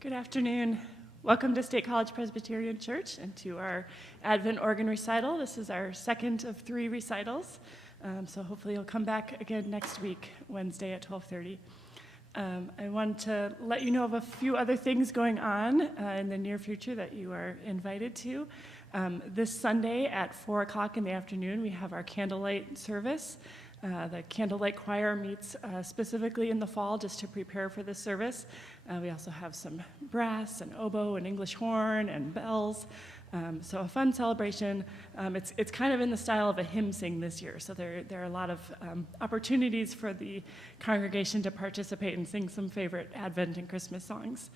Good afternoon. Welcome to State College Presbyterian Church and to our Advent organ recital. This is our second of 3 recitals, so hopefully you'll come back again next week, Wednesday at 12:30. I want to let you know of a few other things going on in the near future that you are invited to. This Sunday at 4 o'clock in the afternoon, we have our candlelight service. The candlelight choir meets specifically in the fall just to prepare for this service. We also have some brass and oboe and English horn and bells. So a fun celebration. It's kind of in the style of a hymn sing this year, so there are a lot of opportunities for the congregation to participate and sing some favorite Advent and Christmas songs.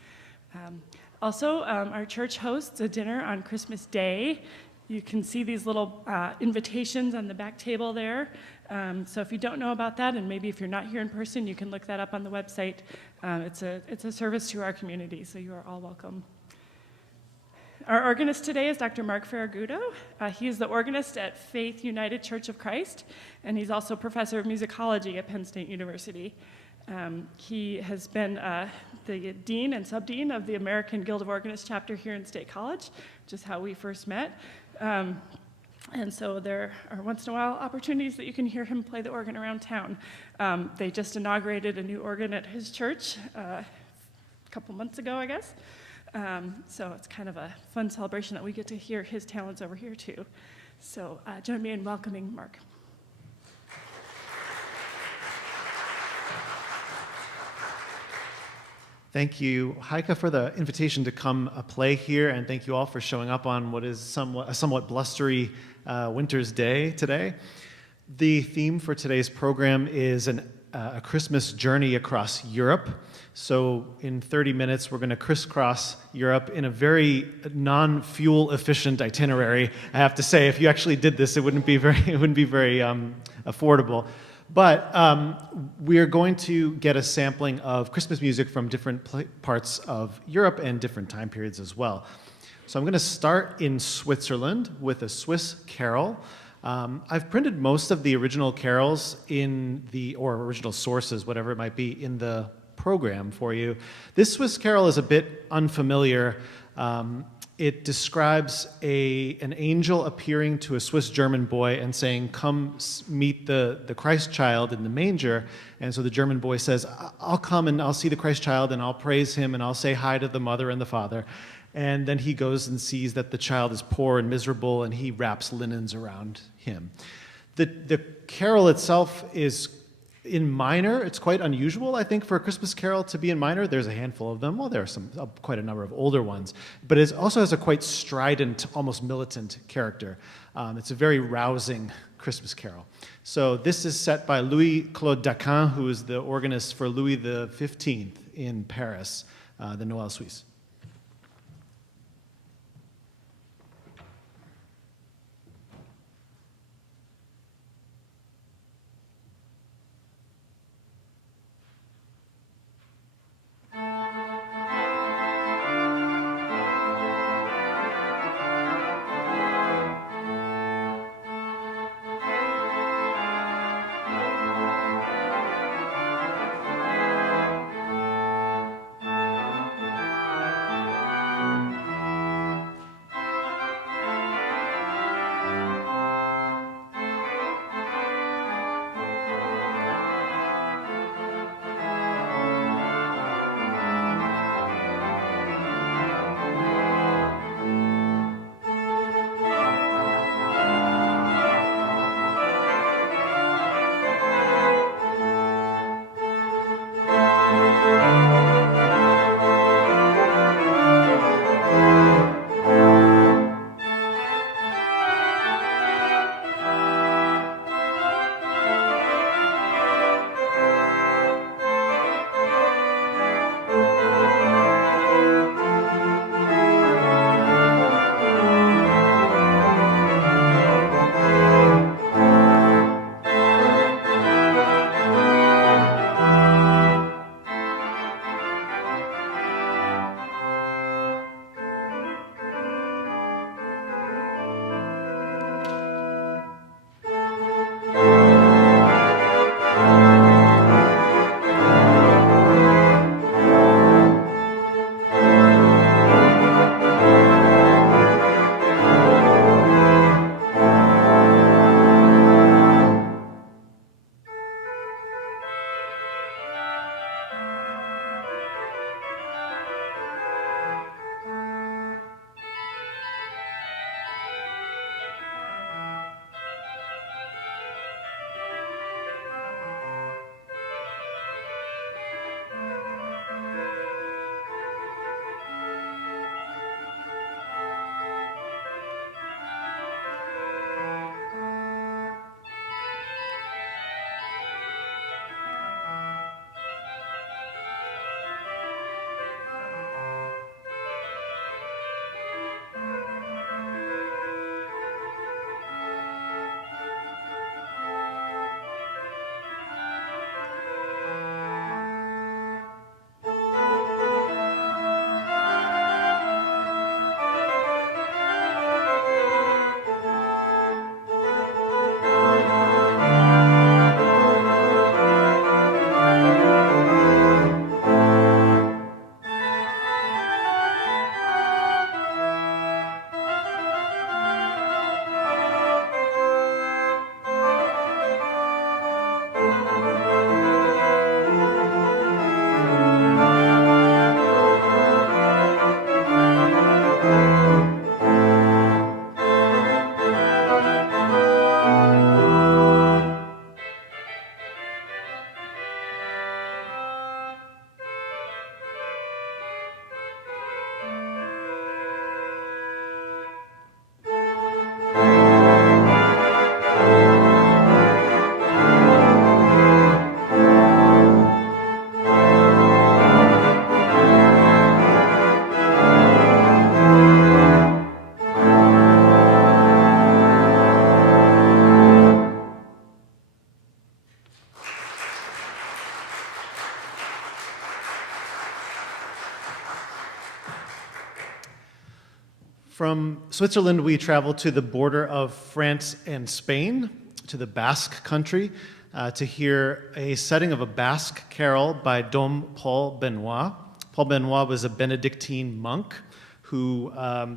Also, our church hosts a dinner on Christmas Day. You can see these little invitations on the back table there. So if you don't know about that, and maybe if you're not here in person, you can look that up on the website. It's a service to our community, so you are all welcome. Our organist today is Dr. Mark Farragudo. He is the organist at Faith United Church of Christ, and he's also professor of musicology at Penn State University. He has been the dean and subdean of the American Guild of Organists chapter here in State College, which is how we first met. And so there are once in a while opportunities that you can hear him play the organ around town. They just inaugurated a new organ at his church a couple months ago, I guess. So it's kind of a fun celebration that we get to hear his talents over here too. So join me in welcoming Mark. Thank you, Heike, for the invitation to come play here, and thank you all for showing up on what is a somewhat blustery winter's day today. The theme for today's program is a Christmas journey across Europe. So in 30 minutes, we're going to crisscross Europe in a very non-fuel efficient itinerary. I have to say, if you actually did this, it wouldn't be very affordable. But we are going to get a sampling of Christmas music from different parts of Europe and different time periods as well. So I'm going to start in Switzerland with a Swiss carol. I've printed most of the original carols or original sources, whatever it might be, in the program for you. This Swiss carol is a bit unfamiliar. It describes an angel appearing to a Swiss-German boy and saying, "Come meet the Christ child in the manger." And so the German boy says, "I'll come and I'll see the Christ child and I'll praise him and I'll say hi to the mother and the father." And then he goes and sees that the child is poor and miserable, and he wraps linens around him. The carol itself is in minor. It's quite unusual, I think, for a Christmas carol to be in minor. There's a handful of them. Well, there are quite a number of older ones. But it also has a quite strident, almost militant character. It's a very rousing Christmas carol. So this is set by Louis-Claude Daquin, who is the organist for Louis XV in Paris, the Noël Suisse. From Switzerland, we traveled to the border of France and Spain, to the Basque country, to hear a setting of a Basque carol by Dom Paul Benoit. Paul Benoit was a Benedictine monk who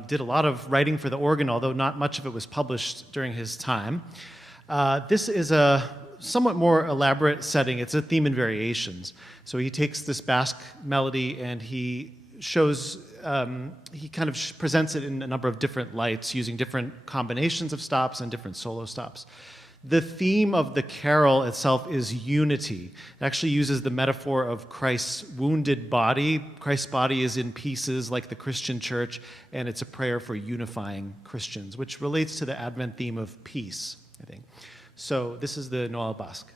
did a lot of writing for the organ, although not much of it was published during his time. This is a somewhat more elaborate setting. It's a theme and variations. So he takes this Basque melody and he shows, he kind of presents it in a number of different lights using different combinations of stops and different solo stops. The theme of the carol itself is unity. It actually uses the metaphor of Christ's wounded body. Christ's body is in pieces like the Christian church, and it's a prayer for unifying Christians, which relates to the Advent theme of peace, I think. So this is the Noël Basque.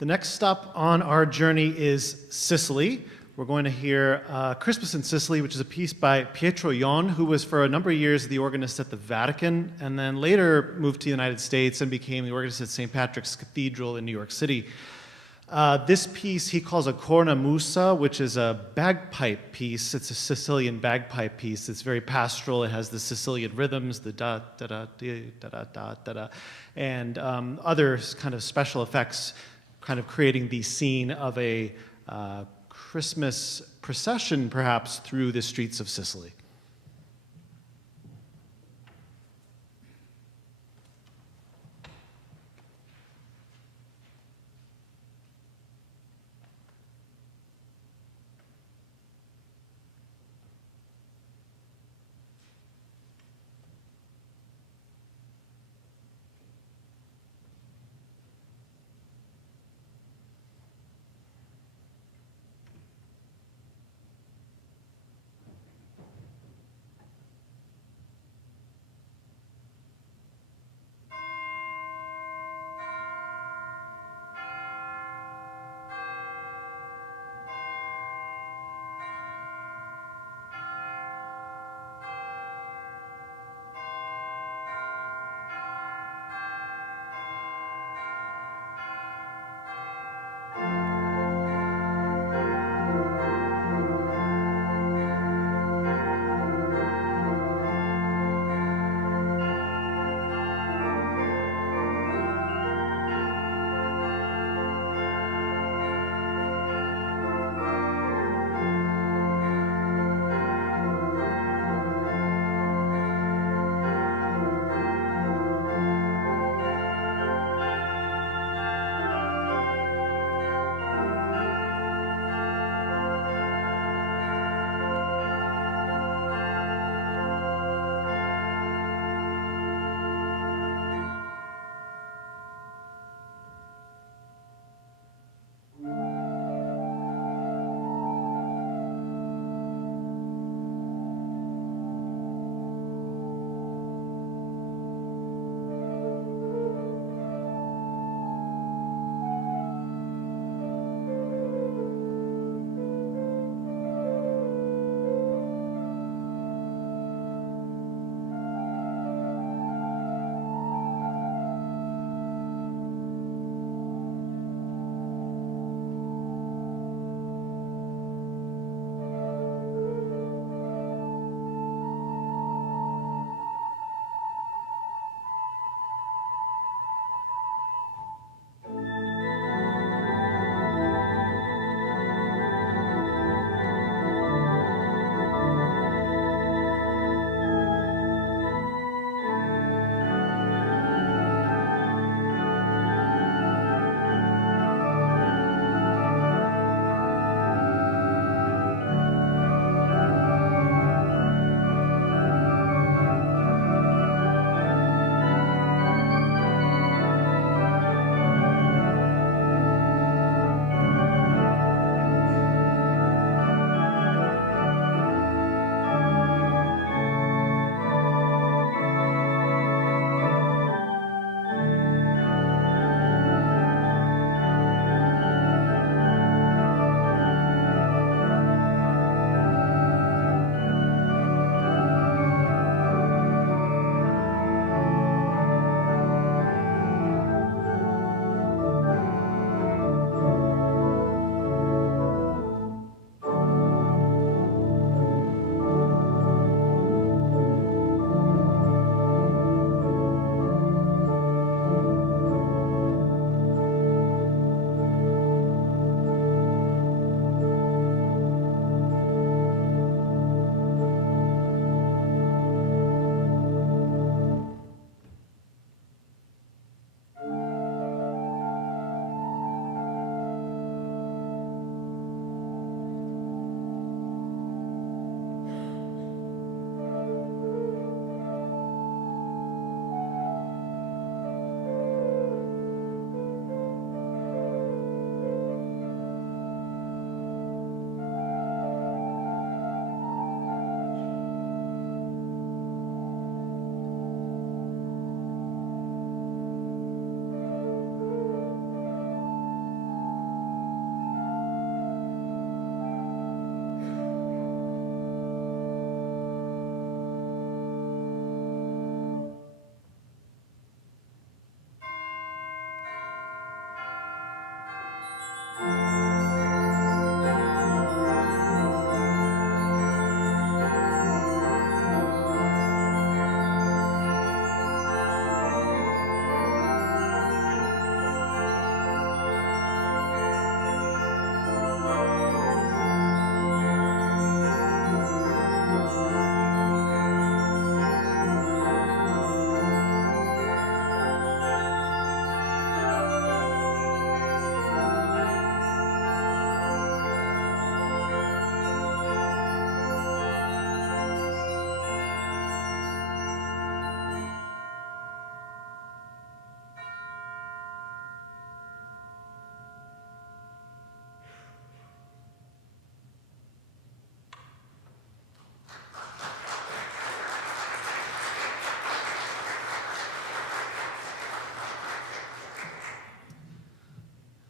The next stop on our journey is Sicily. We're going to hear Christmas in Sicily, which is a piece by Pietro Ion, who was for a number of years the organist at the Vatican, and then later moved to the United States and became the organist at St. Patrick's Cathedral in New York City. This piece he calls a cornamusa, which is a bagpipe piece. It's a Sicilian bagpipe piece. It's very pastoral. It has the Sicilian rhythms, the da da da da da da da da, and other kind of special effects, kind of creating the scene of a Christmas procession, perhaps, through the streets of Sicily.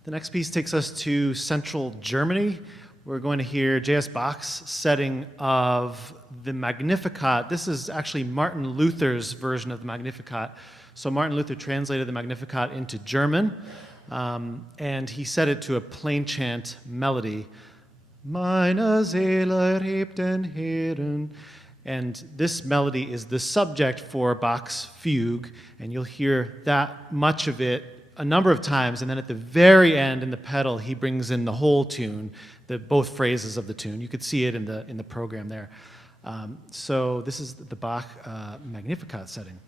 The next piece takes us to central Germany. We're going to hear J.S. Bach's setting of the Magnificat. This is actually Martin Luther's version of the Magnificat. So Martin Luther translated the Magnificat into German, and he set it to a plain chant melody. Meine Seele hebt den Herrn. And this melody is the subject for Bach's fugue, and you'll hear that much of it a number of times, and then at the very end in the pedal, he brings in the whole tune, both phrases of the tune. You could see it in the program there. So this is the Bach Magnificat setting.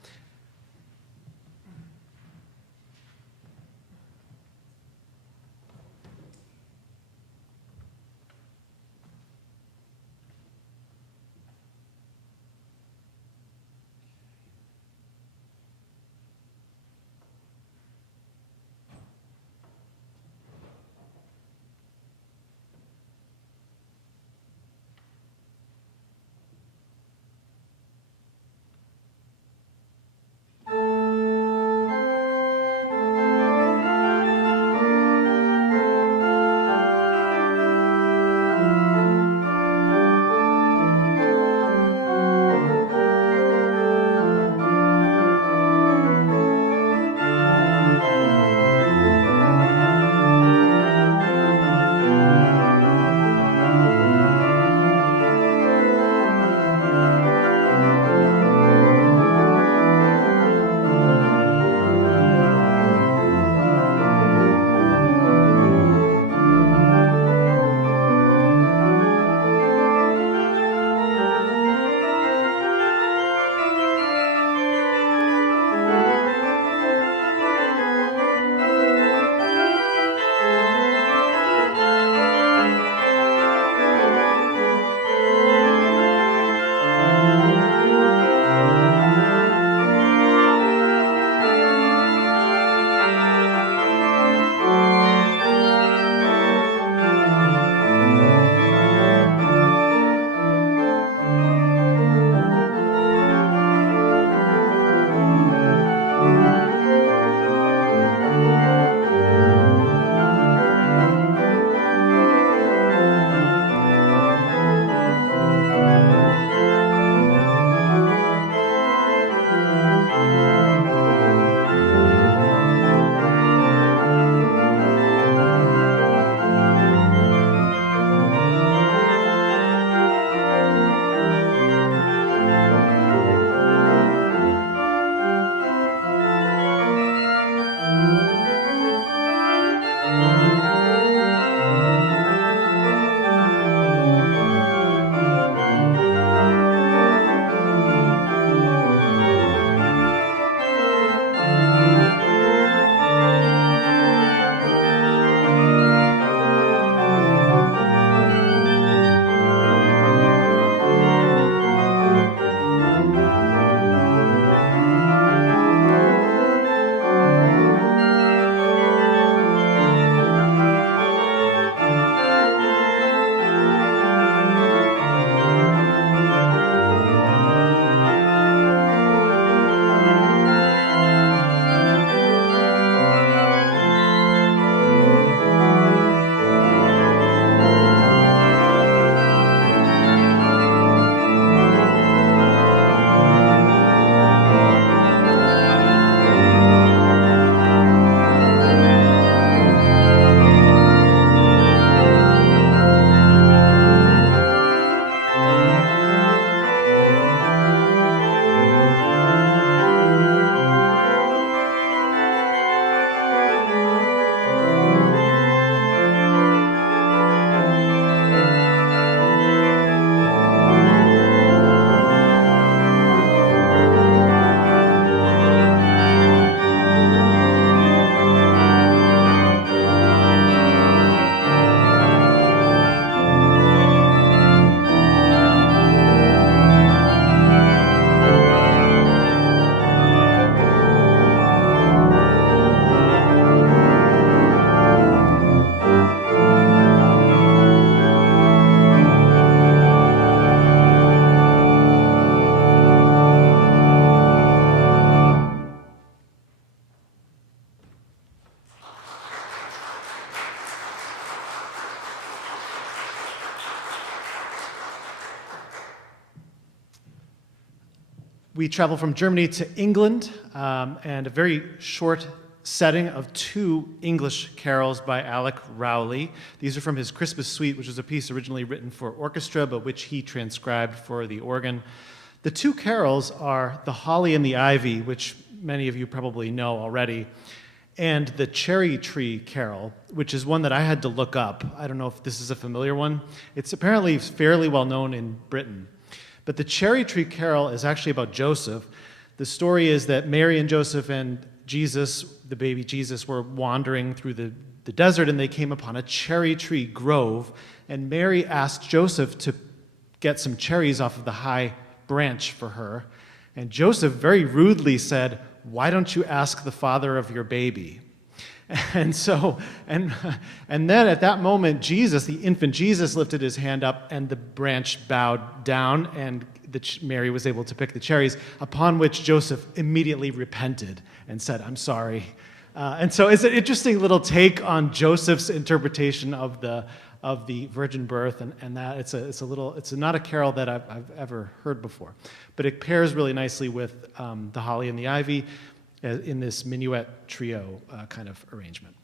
we travel from Germany to England, and a very short setting of 2 English carols by Alec Rowley. These are from his Christmas Suite, which was a piece originally written for orchestra, but which he transcribed for the organ. The 2 carols are The Holly and the Ivy, which many of you probably know already, and the Cherry Tree Carol, which is one that I had to look up. I don't know if this is a familiar one. It's apparently fairly well known in Britain. But the Cherry Tree Carol is actually about Joseph. The story is that Mary and Joseph and Jesus, the baby Jesus, were wandering through the desert, and they came upon a cherry tree grove, and Mary asked Joseph to get some cherries off of the high branch for her. And Joseph very rudely said, "Why don't you ask the father of your baby?" And then at that moment, Jesus, the infant Jesus, lifted his hand up, and the branch bowed down, and Mary was able to pick the cherries, upon which Joseph immediately repented and said, "I'm sorry." And so it's an interesting little take on Joseph's interpretation of the virgin birth, and that it's not a carol that I've ever heard before, but it pairs really nicely with The Holly and the Ivy in this minuet trio kind of arrangement.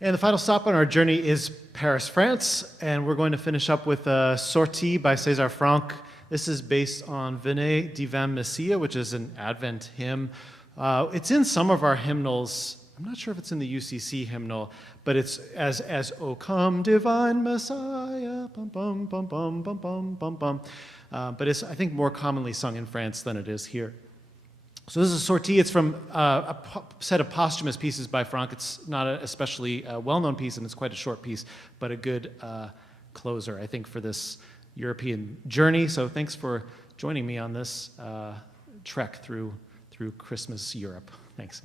And the final stop on our journey is Paris, France, and we're going to finish up with a sortie by César Franck. This is based on Venez Divin Messia, which is an Advent hymn. It's in some of our hymnals. I'm not sure if it's in the UCC hymnal, but it's as O come divine Messiah, bum bum bum bum bum bum bum bum. But it's, I think, more commonly sung in France than it is here. So this is a sortie. It's from a set of posthumous pieces by Franck. It's not an especially well-known piece, and it's quite a short piece, but a good closer, I think, for this European journey. So thanks for joining me on this trek through Christmas Europe. Thanks.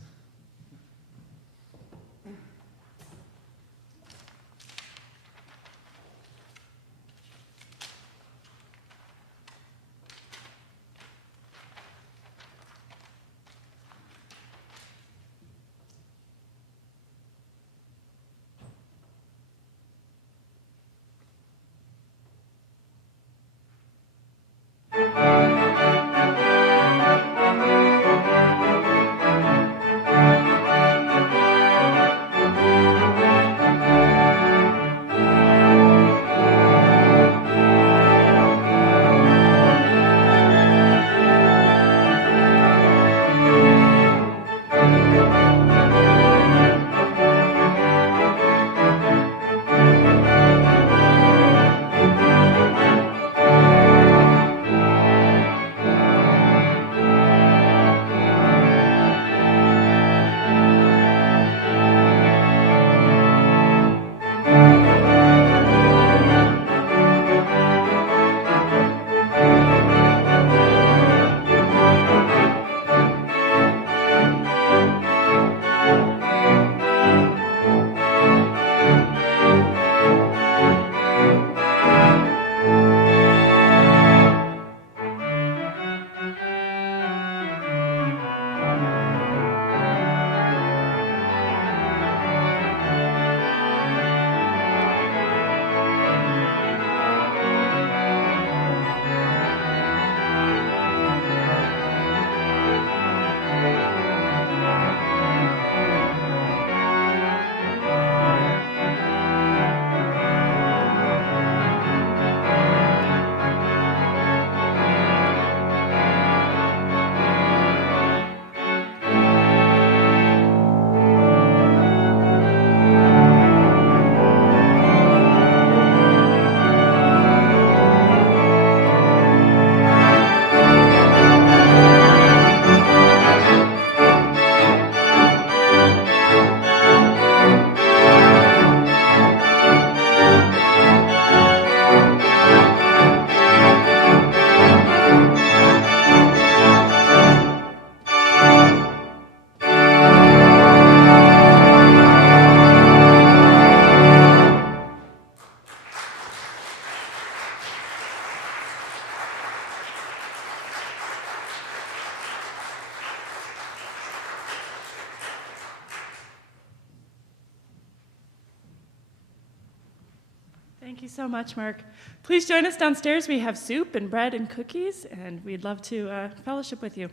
Thank you so much, Mark. Please join us downstairs. We have soup and bread and cookies, and we'd love to fellowship with you.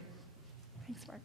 Thanks, Mark.